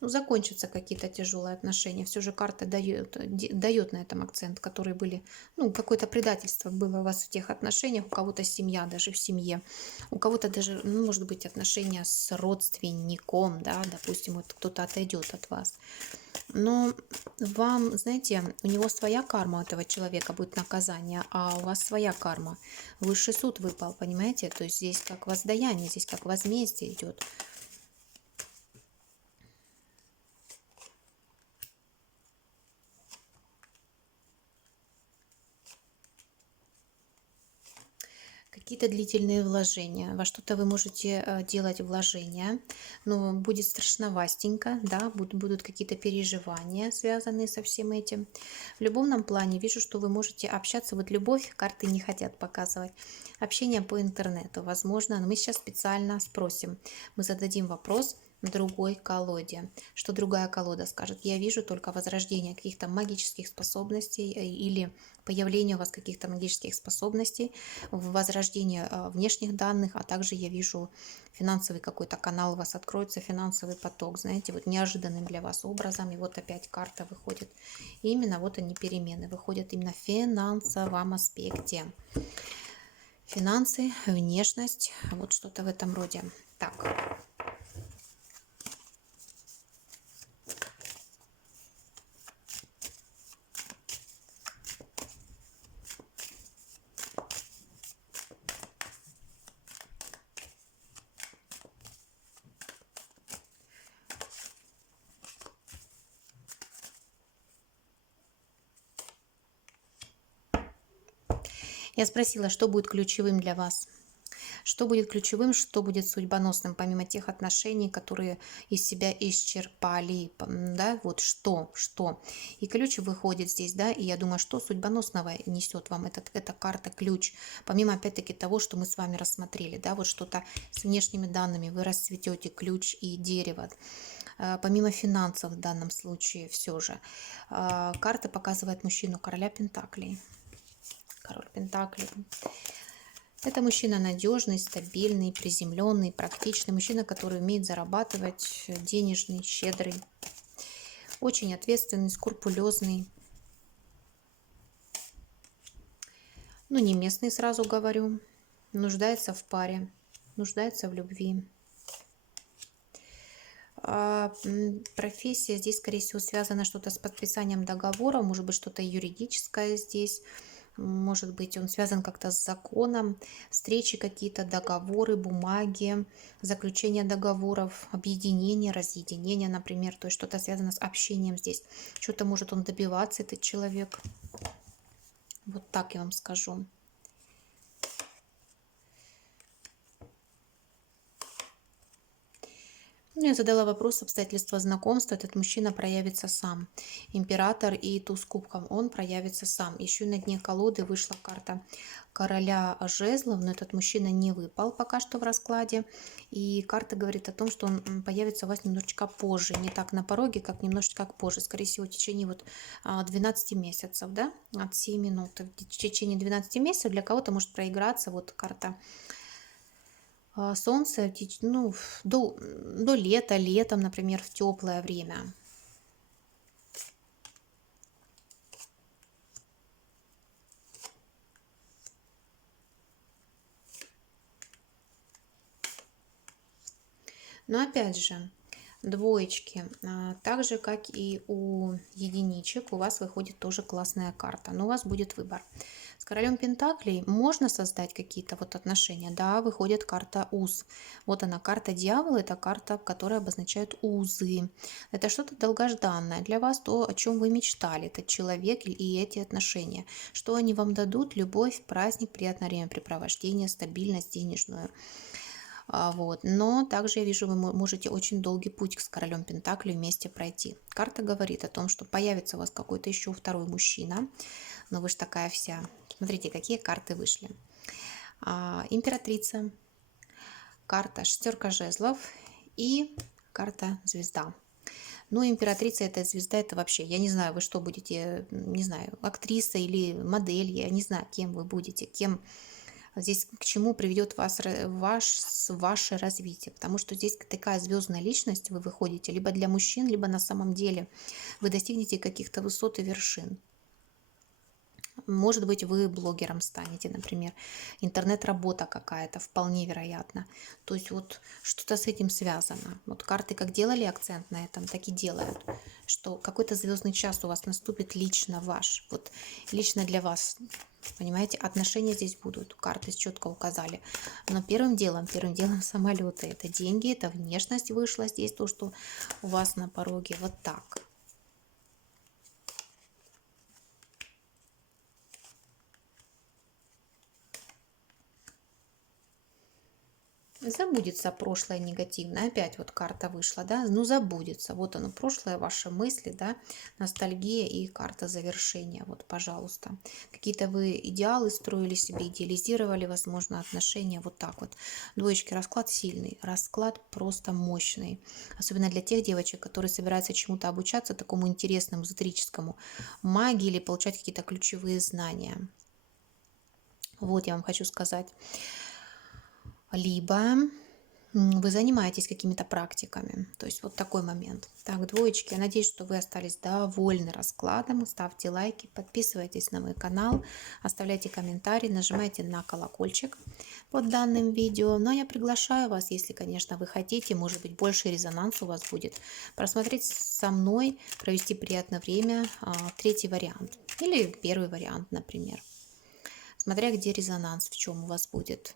Ну, закончатся какие-то тяжелые отношения. Все же карта дает на этом акцент, которые были, ну, какое-то предательство было у вас в тех отношениях, у кого-то семья, даже в семье, у кого-то даже, ну, может быть, отношения с родственником, да, допустим, вот кто-то отойдет от вас. Но вам, знаете, у него своя карма, у этого человека будет наказание, а у вас своя карма. Высший суд выпал, понимаете? То есть здесь как воздаяние, здесь как возмездие идет. какие-то длительные вложения. Во что-то вы можете делать вложения, но будет страшновастенько, да, будут какие-то переживания, связанные со всем этим. В любовном плане вижу, что вы можете общаться. Вот любовь карты не хотят показывать. Общение по интернету, возможно, но мы сейчас специально спросим. Мы зададим вопрос другой колоде. Что другая колода скажет? Я вижу только возрождение каких-то магических способностей или появление у вас каких-то магических способностей, возрождение внешних данных, а также я вижу финансовый какой-то канал у вас откроется, финансовый поток, знаете, вот неожиданным для вас образом. И вот опять карта выходит. И именно вот они перемены выходят именно в финансовом аспекте. Финансы, внешность, вот что-то в этом роде. Так. Я спросила, что будет ключевым для вас. Что будет ключевым, что будет судьбоносным, помимо тех отношений, которые из себя исчерпали, да, вот что. И ключ выходит здесь, да, и я думаю, что судьбоносного несет вам эта карта, ключ, помимо опять-таки того, что мы с вами рассмотрели, да, вот что-то с внешними данными, вы расцветете, ключ и дерево. Помимо финансов в данном случае все же. Карта показывает мужчину, короля Пентаклей. Король Пентаклей. Это мужчина надежный, стабильный, приземленный, практичный. Мужчина, который умеет зарабатывать, денежный, щедрый. Очень ответственный, скрупулезный. Ну, не местный, сразу говорю. Нуждается в паре, нуждается в любви. Профессия здесь, скорее всего, связана что-то с подписанием договора, может быть, что-то юридическое здесь. Может быть, он связан как-то с законом, встречи какие-то, договоры, бумаги, заключение договоров, объединение, разъединение, например. То есть что-то связано с общением здесь. Что-то может он добиваться, этот человек. Вот так я вам скажу. Ну, я задала вопрос, обстоятельства знакомства. Этот мужчина проявится сам. Император и туз кубков, он проявится сам. Еще на дне колоды вышла карта короля жезлов, но этот мужчина не выпал пока что в раскладе. И карта говорит о том, что он появится у вас немножечко позже. Не так на пороге, как немножечко позже. Скорее всего, в течение вот 12 месяцев, да, от 7 минут. В течение 12 месяцев для кого-то может проиграться вот карта солнце, ну, до лета, летом, например, в теплое время. Но опять же, двоечки, так же как и у единичек, у вас выходит тоже классная карта, но у вас будет выбор. С королем Пентаклей можно создать какие-то вот отношения, да, выходит карта уз. Вот она, карта дьявола, это карта, которая обозначает узы. Это что-то долгожданное для вас, то, о чем вы мечтали, этот человек и эти отношения. Что они вам дадут? Любовь, праздник, приятное времяпрепровождение, стабильность денежную. Вот. Но также я вижу, вы можете очень долгий путь с королем Пентакли вместе пройти. Карта говорит о том, что появится у вас какой-то еще второй мужчина. Но вы же такая вся. Смотрите, какие карты вышли. Императрица, карта шестерка жезлов и карта звезда. Ну, императрица, это звезда, это вообще, я не знаю, вы что будете, не знаю, актриса или модель, я не знаю, кем вы будете, кем здесь к чему приведет ваше развитие. Потому что здесь такая звездная личность, вы выходите либо для мужчин, либо на самом деле вы достигнете каких-то высот и вершин. Может быть, вы блогером станете, например, интернет-работа какая-то, вполне вероятно. То есть вот что-то с этим связано. Вот карты как делали акцент на этом, так и делают, что какой-то звездный час у вас наступит лично ваш, вот лично для вас. Понимаете, отношения здесь будут, карты четко указали. Но первым делом самолеты, это деньги, это внешность вышла здесь, то, что у вас на пороге, вот так. Забудется прошлое негативное. Опять вот карта вышла, да? Ну, забудется. Вот оно, прошлое, ваши мысли, да? Ностальгия и карта завершения. Вот, пожалуйста. Какие-то вы идеалы строили себе, идеализировали, возможно, отношения. Вот так вот. Двоечки, расклад сильный. Расклад просто мощный. Особенно для тех девочек, которые собираются чему-то обучаться, такому интересному, эзотерическому. Магии или получать какие-то ключевые знания. Вот я вам хочу сказать. Либо вы занимаетесь какими-то практиками. То есть вот такой момент. Так, двоечки, я надеюсь, что вы остались довольны раскладом. Ставьте лайки, подписывайтесь на мой канал, оставляйте комментарии, нажимайте на колокольчик под данным видео. Но я приглашаю вас, если, конечно, вы хотите, может быть, больше резонанс у вас будет, просмотреть со мной, провести приятное время, третий вариант или первый вариант, например. Смотря где резонанс, в чем у вас будет.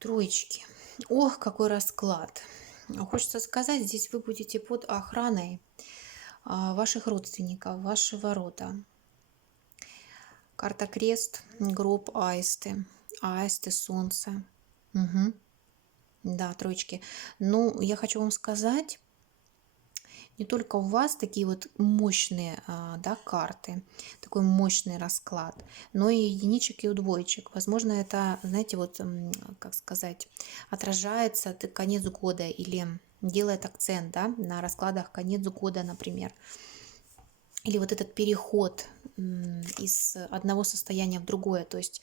Троечки. Ох, какой расклад. Хочется сказать, здесь вы будете под охраной ваших родственников, вашего рода. Карта крест, гроб, аисты. Аисты, солнце. Угу. Да, троечки. Ну, я хочу вам сказать, не только у вас такие вот мощные, да, карты, такой мощный расклад, но и единичек и у двоечек. Возможно, это, знаете, вот, как сказать, отражается конец года или делает акцент, да, на раскладах конец года, например. Или вот этот переход из одного состояния в другое, то есть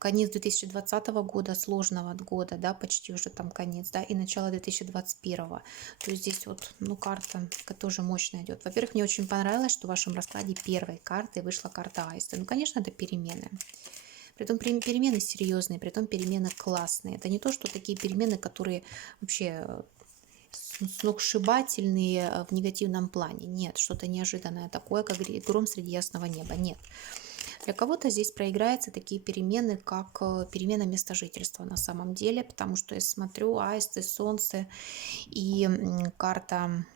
конец 2020 года, сложного года, да, почти уже там конец, да, и начало 2021. То есть здесь вот, ну, карта тоже мощная идет. Во-первых, мне очень понравилось, что в вашем раскладе первой картой вышла карта Аиста. Ну, конечно, это перемены. Притом перемены серьезные, притом перемены классные. Это не то, что такие перемены, которые вообще сногсшибательные в негативном плане. Нет, что-то неожиданное такое, как гром среди ясного неба. Нет. Для кого-то здесь проиграются такие перемены, как перемена места жительства на самом деле, потому что я смотрю аисты, солнце и карта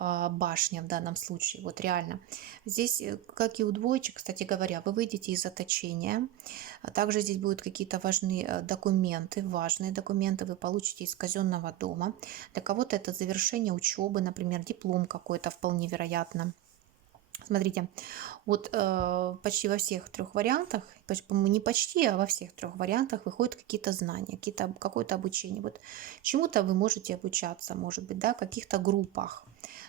башня в данном случае. Вот реально. Здесь, как и у двоечек, кстати говоря, вы выйдете из заточения. Также здесь будут какие-то важные документы вы получите из казенного дома. Для кого-то это завершение учебы, например, диплом какой-то вполне вероятно. Смотрите, вот почти во всех трех вариантах, не почти, а во всех трех вариантах выходят какие-то знания, какое-то обучение. Вот чему-то вы можете обучаться, может быть, да, в каких-то группах.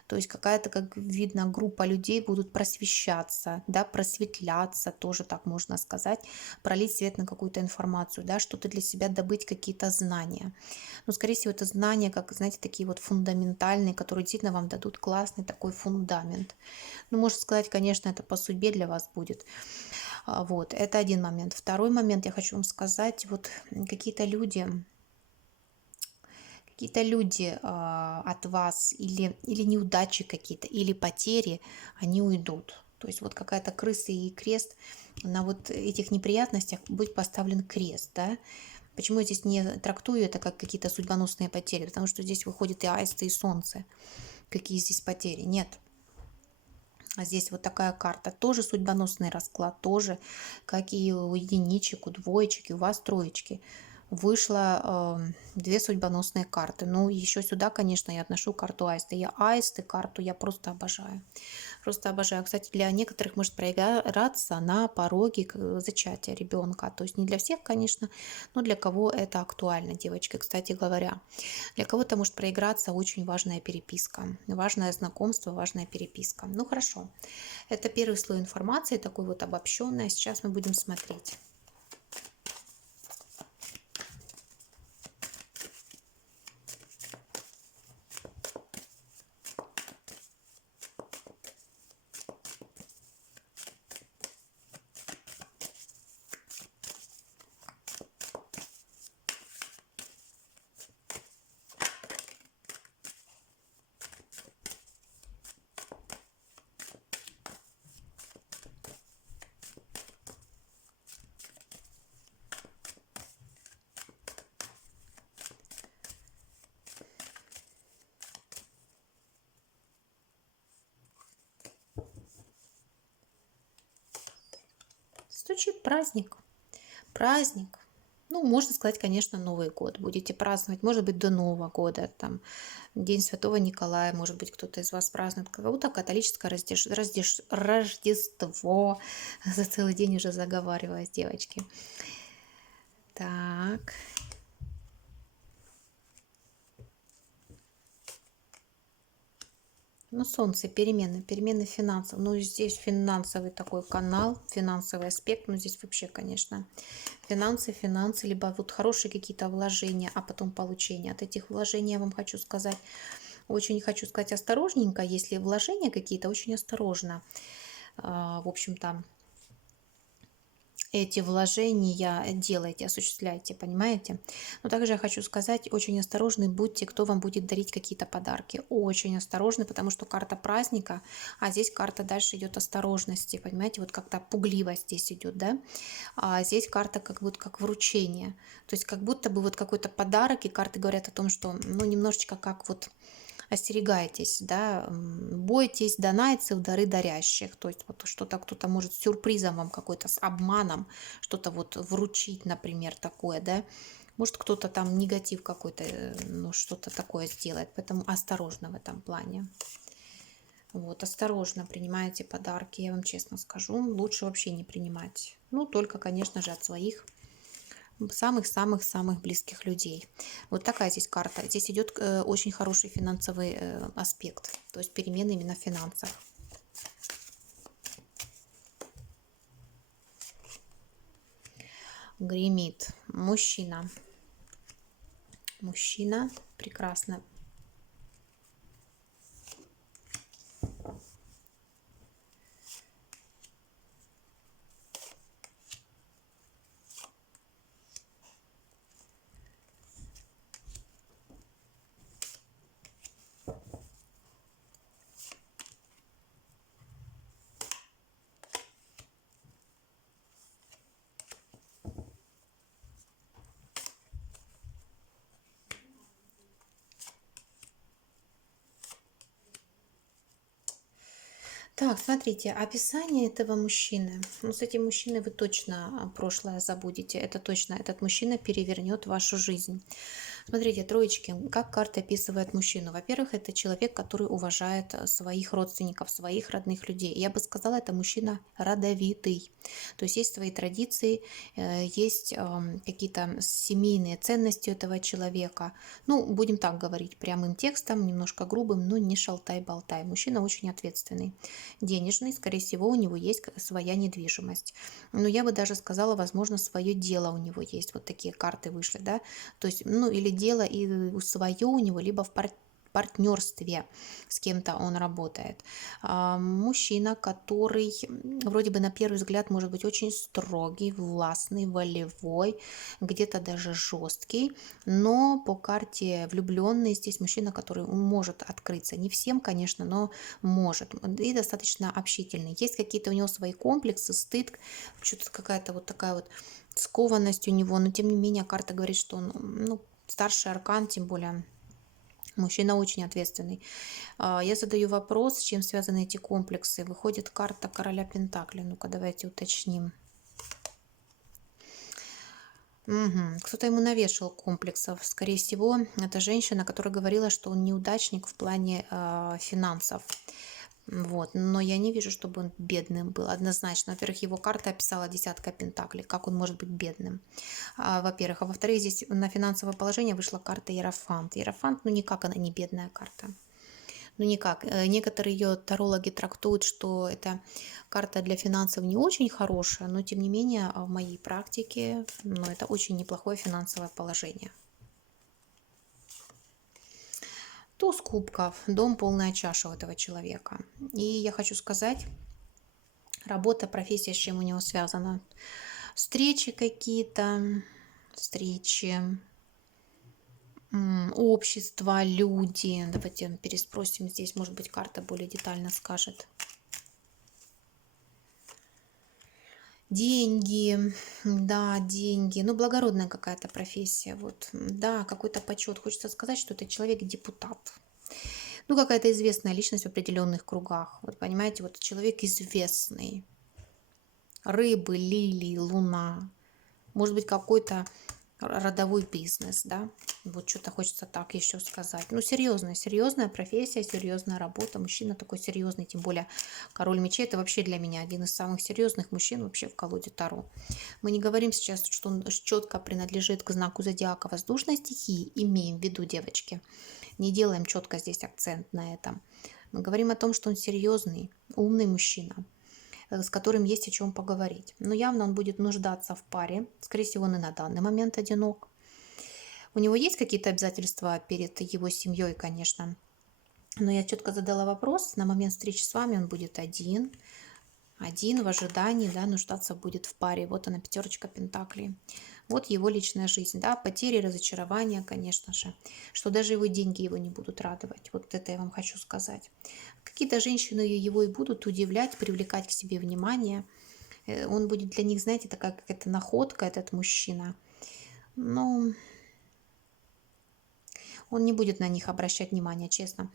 То есть какая-то, как видно, группа людей будут просвещаться, да, просветляться, тоже так можно сказать, пролить свет на какую-то информацию, да, что-то для себя добыть, какие-то знания. Но, скорее всего, это знания, как, знаете, такие вот фундаментальные, которые действительно вам дадут классный такой фундамент. Ну, можно сказать, конечно, это по судьбе для вас будет. Вот, это один момент. Второй момент, я хочу вам сказать, вот какие-то люди от вас или неудачи какие-то, или потери, они уйдут. То есть вот какая-то крыса и крест, на вот этих неприятностях будет поставлен крест, да. Почему я здесь не трактую это как какие-то судьбоносные потери? Потому что здесь выходит и аисты, и солнце. Какие здесь потери? Нет. А здесь вот такая карта. Тоже судьбоносный расклад. Тоже, как и у единичек, у двоечек, и у вас троечки. Вышло две судьбоносные карты. Ну, еще сюда, конечно, я отношу карту аиста. Я аисты карту я просто обожаю. Просто обожаю. Кстати, для некоторых может проиграться на пороге зачатия ребенка. То есть не для всех, конечно, но для кого это актуально, девочки. Кстати говоря, для кого-то может проиграться очень важная переписка, важное знакомство, важная переписка. Ну хорошо, это первый слой информации, такой вот обобщенный. Сейчас мы будем смотреть. Стучит праздник. Праздник. Ну, можно сказать, конечно, Новый год. Будете праздновать, может быть, до Нового года, там, День Святого Николая, может быть, кто-то из вас празднует, кого-то католическое Рождество. За целый день уже заговариваюсь, девочки. Так. Ну, Солнце, перемены финансов. Ну, здесь финансовый такой канал, финансовый аспект. Ну, здесь вообще, конечно, финансы, либо вот хорошие какие-то вложения, а потом получение от этих вложений, я вам хочу сказать, очень хочу сказать осторожненько, если вложения какие-то, очень осторожно. В общем-то, эти вложения делайте, осуществляйте, понимаете? Но также я хочу сказать, очень осторожны будьте, кто вам будет дарить какие-то подарки. Очень осторожны, потому что карта праздника, а здесь карта дальше идет осторожности, понимаете? Вот как-то пугливость здесь идет, да? А здесь карта как будто как вручение. То есть как будто бы вот какой-то подарок, и карты говорят о том, что, ну, немножечко как вот остерегайтесь, да, бойтесь донайцев, дары дарящих. То есть вот что-то кто-то может сюрпризом вам какой-то, с обманом что-то вот вручить, например, такое, да. Может кто-то там негатив какой-то, ну, что-то такое сделает. Поэтому осторожно в этом плане. Вот, осторожно принимайте подарки, я вам честно скажу. Лучше вообще не принимать. Ну, только, конечно же, от своих самых-самых-самых близких людей. Вот такая здесь карта. Здесь идет очень хороший финансовый аспект, то есть перемены именно в финансах. Гремит мужчина. Мужчина прекрасно. Так, смотрите, описание этого мужчины. Ну, с этим мужчиной вы точно прошлое забудете. Это точно. Этот мужчина перевернет вашу жизнь. Смотрите, троечки, как карта описывает мужчину. Во-первых, это человек, который уважает своих родственников, своих родных людей. Я бы сказала, это мужчина родовитый. То есть свои традиции, есть какие-то семейные ценности у этого человека. Ну, будем так говорить, прямым текстом, немножко грубым, но не шалтай-болтай. Мужчина очень ответственный, денежный, скорее всего, у него есть своя недвижимость. Но я бы даже сказала, возможно, свое дело у него есть. Вот такие карты вышли, да. То есть, ну, или дело и свое у него, либо в партнерстве с кем-то он работает. Мужчина, который вроде бы на первый взгляд может быть очень строгий, властный, волевой, где-то даже жесткий, но по карте влюбленный здесь мужчина, который может открыться. Не всем, конечно, но может. И достаточно общительный. Есть какие-то у него свои комплексы, стыд, что-то какая-то вот такая вот скованность у него, но тем не менее карта говорит, что он, ну, старший аркан, тем более мужчина очень ответственный. Я задаю вопрос, с чем связаны эти комплексы. Выходит карта короля Пентаклей. Ну-ка, давайте уточним. Мгм. Кто-то ему навешал комплексов. Скорее всего, это женщина, которая говорила, что он неудачник в плане финансов. Вот. Но я не вижу, чтобы он бедным был. Однозначно. Во-первых, его карта описала десятка пентаклей. Как он может быть бедным? Во-первых. А во-вторых, здесь на финансовое положение вышла карта Иерофант. Иерофант, ну никак она не бедная карта. Ну никак. Некоторые ее тарологи трактуют, что эта карта для финансов не очень хорошая, но тем не менее в моей практике, ну, это очень неплохое финансовое положение. Туз кубков, дом полная чаша у этого человека. И я хочу сказать, работа, профессия, с чем у него связана. Встречи какие-то, встречи, общество, люди. Давайте переспросим здесь, может быть, карта более детально скажет. Деньги, да, деньги. Ну, благородная какая-то профессия. Вот, да, какой-то почет. Хочется сказать, что это человек-депутат. Ну, какая-то известная личность в определенных кругах. Вот, понимаете, вот человек известный. Рыбы, лилии, луна. Может быть, какой-то родовой бизнес, да? Вот что-то хочется так еще сказать. Ну, серьезная профессия, серьезная работа. Мужчина такой серьезный, тем более король мечей. Это вообще для меня один из самых серьезных мужчин вообще в колоде Таро. Мы не говорим сейчас, что он четко принадлежит к знаку зодиака воздушной стихии. Имеем в виду, девочки. Не делаем четко здесь акцент на этом. Мы говорим о том, что он серьезный, умный мужчина, с которым есть о чем поговорить. Но явно он будет нуждаться в паре. Скорее всего, он и на данный момент одинок. У него есть какие-то обязательства перед его семьей, конечно. Но я четко задала вопрос. На момент встречи с вами он будет один в ожидании, да, нуждаться будет в паре. Вот она, пятерочка пентаклей. Вот его личная жизнь, да, потери, разочарования, конечно же, что даже его деньги его не будут радовать. Вот это я вам хочу сказать. Какие-то женщины его и будут удивлять, привлекать к себе внимание. Он будет для них, знаете, такая какая-то находка, этот мужчина. Но он не будет на них обращать внимание, честно.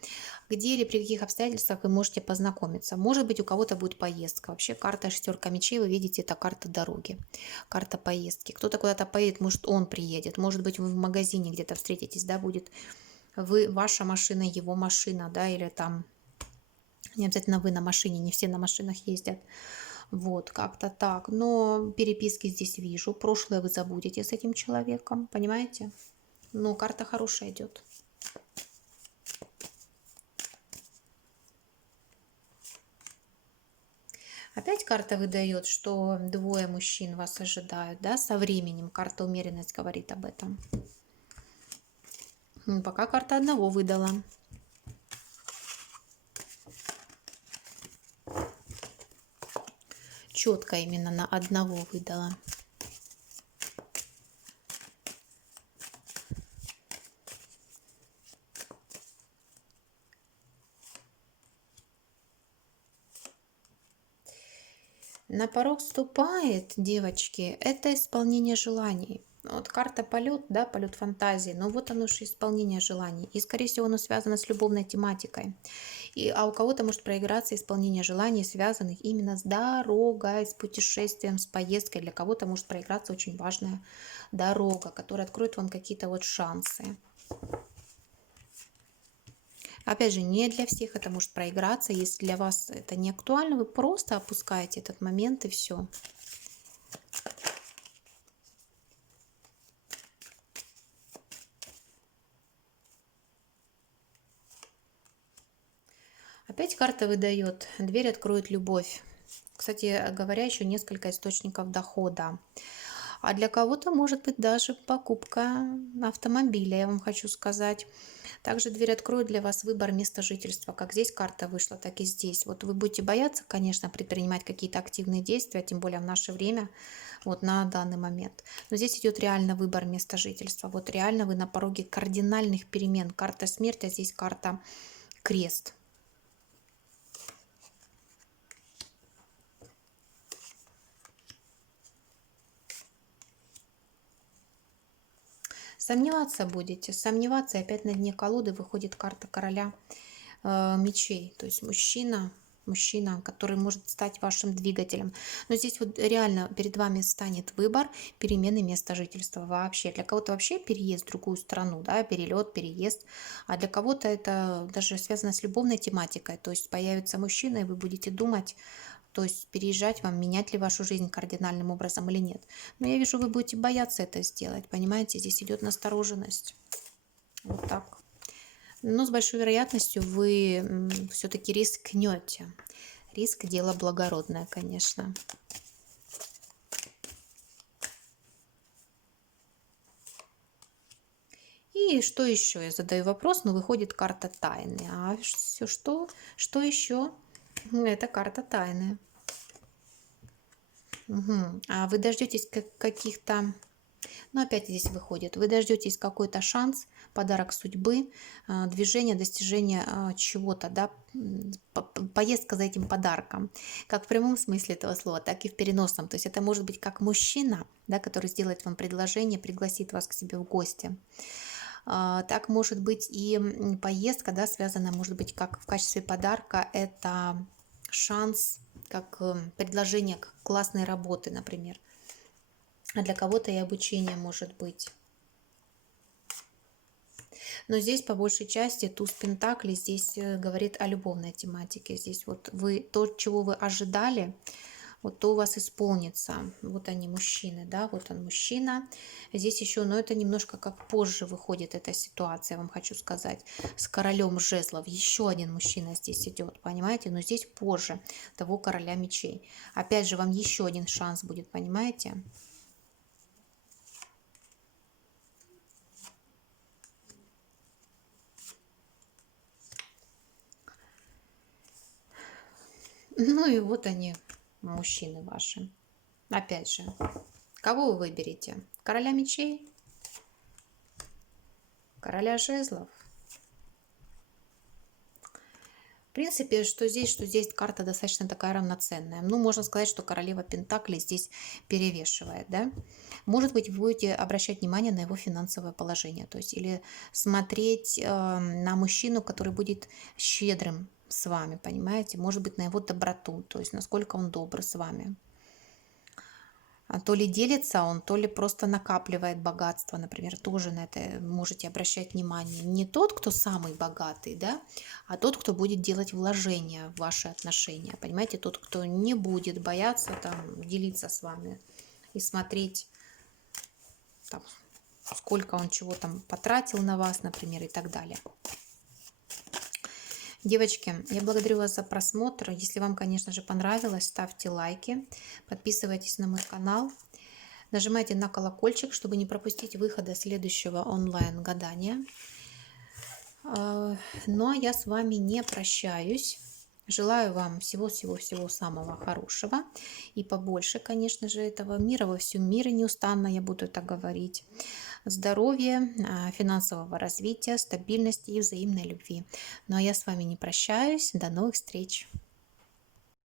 Где или при каких обстоятельствах вы можете познакомиться? Может быть, у кого-то будет поездка. Вообще карта шестерка мечей, вы видите, это карта дороги, карта поездки. Кто-то куда-то поедет, может, он приедет. Может быть, вы в магазине где-то встретитесь, да, будет ваша машина, его машина, да, или там не обязательно вы на машине, не все на машинах ездят. Вот, как-то так. Но переписки здесь вижу. Прошлое вы забудете с этим человеком, понимаете? Но карта хорошая идет. Опять карта выдает, что двое мужчин вас ожидают, да, со временем. Карта умеренность говорит об этом. Пока карта одного выдала. Четко именно на одного выдала. На порог ступает, девочки, это исполнение желаний. Вот карта полет, да, полет фантазии, но вот оно же исполнение желаний. И, скорее всего, оно связано с любовной тематикой. А у кого-то может проиграться исполнение желаний, связанных именно с дорогой, с путешествием, с поездкой. Для кого-то может проиграться очень важная дорога, которая откроет вам какие-то вот шансы. Опять же, не для всех это может проиграться. Если для вас это не актуально, вы просто опускаете этот момент и все. Опять карта выдает, дверь откроет любовь. Кстати говоря, еще несколько источников дохода. А для кого-то может быть даже покупка автомобиля, я вам хочу сказать. Также дверь откроет для вас выбор места жительства. Как здесь карта вышла, так и здесь. Вот вы будете бояться, конечно, предпринимать какие-то активные действия, тем более в наше время, вот на данный момент. Но здесь идет реально выбор места жительства. Вот реально вы на пороге кардинальных перемен. Карта смерти, а здесь карта крест. Сомневаться будете, сомневаться, и опять на дне колоды выходит карта короля мечей, то есть мужчина, который может стать вашим двигателем. Но здесь вот реально перед вами станет выбор перемены места жительства вообще. Для кого-то вообще переезд в другую страну, да, перелет, переезд, а для кого-то это даже связано с любовной тематикой, то есть появится мужчина, и вы будете думать, то есть переезжать вам, менять ли вашу жизнь кардинальным образом или нет. Но я вижу, вы будете бояться это сделать, понимаете, здесь идет настороженность. Вот так. Но с большой вероятностью вы все-таки рискнете. Риск – дело благородное, конечно. И что еще? Я задаю вопрос, но выходит карта тайны. А все что? Что еще? Это карта тайны. Угу. А вы дождетесь каких-то... Но опять здесь выходит, вы дождетесь какой-то шанс, подарок судьбы, движение, достижение чего-то, да, поездка за этим подарком, как в прямом смысле этого слова, так и в переносном. То есть это может быть как мужчина, да, который сделает вам предложение, пригласит вас к себе в гости. Так может быть и поездка, да, связана, может быть, как в качестве подарка, это шанс, как предложение к классной работы, например. А для кого-то и обучение может быть. Но здесь по большей части туз пентаклей здесь говорит о любовной тематике. Здесь вот вы то, чего вы ожидали, вот то у вас исполнится. Вот они, мужчины, да, вот он мужчина. Здесь еще, но это немножко как позже выходит эта ситуация, я вам хочу сказать, с королем жезлов. Еще один мужчина здесь идет, понимаете, но здесь позже того короля мечей. Опять же, вам еще один шанс будет, понимаете? Ну и вот они, мужчины ваши. Опять же, кого вы выберете? Короля мечей? Короля жезлов? В принципе, что здесь карта достаточно такая равноценная. Ну, можно сказать, что королева пентаклей здесь перевешивает, да? Может быть, вы будете обращать внимание на его финансовое положение, то есть или смотреть на мужчину, который будет щедрым с вами, понимаете? Может быть, на его доброту, то есть насколько он добр с вами. То ли делится он, то ли просто накапливает богатство, например, тоже на это можете обращать внимание. Не тот, кто самый богатый, да, а тот, кто будет делать вложения в ваши отношения, понимаете, тот, кто не будет бояться там делиться с вами и смотреть, там, сколько он чего там потратил на вас, например, и так далее. Девочки, я благодарю вас за просмотр. Если вам, конечно же, понравилось, ставьте лайки, подписывайтесь на мой канал, нажимайте на колокольчик, чтобы не пропустить выхода следующего онлайн-гадания. Ну а я с вами не прощаюсь. Желаю вам всего-всего-всего самого хорошего и побольше, конечно же, этого мира во всем мире, неустанно я буду это говорить. Здоровья, финансового развития, стабильности и взаимной любви. Ну а я с вами не прощаюсь. До новых встреч!